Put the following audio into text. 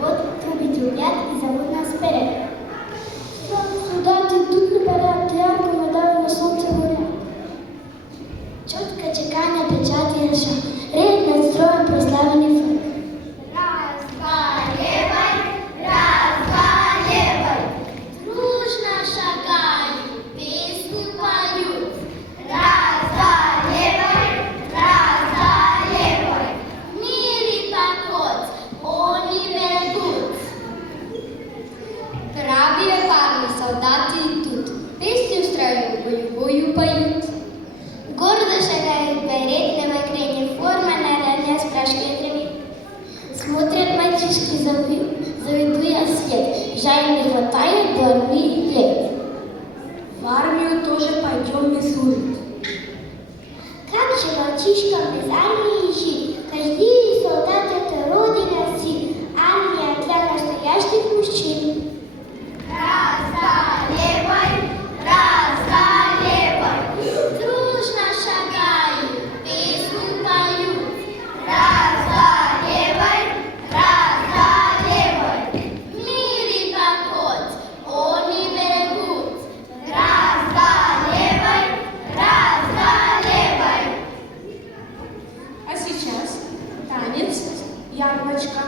вот трубить рулят и зовут нас вперед. Солдати тут не парять, ярко медали на сонце горять. Чітке чекання печаті реша, рейд над строєм прославлений фронт. Раз, два, левой, раз, два, левой. Дружно шагают, песню поют. Раз, два, левой, раз, два, левой. В мире поход, они бегут. Храбрые парни, солдаты идут, песню в строю боевую поют. Гордо шагает берет на вокрене форма нарядная с прошкедрами. Смотрят мальчишки, заведу я свет. Жаль, не хватает до армии лет. В армию тоже пойдем не служить. Как же мальчишкам без армии жить? Каждый солдат это родина сил. Армия для настоящих мужчин. Раз, два, левой, раз, два, левой. Дружно шагают, песню поют. Раз, два, левой, раз, два, левой. В мире поход, они бегут. Раз, два, левой, раз, два, левой. А сейчас танец «Яблочко».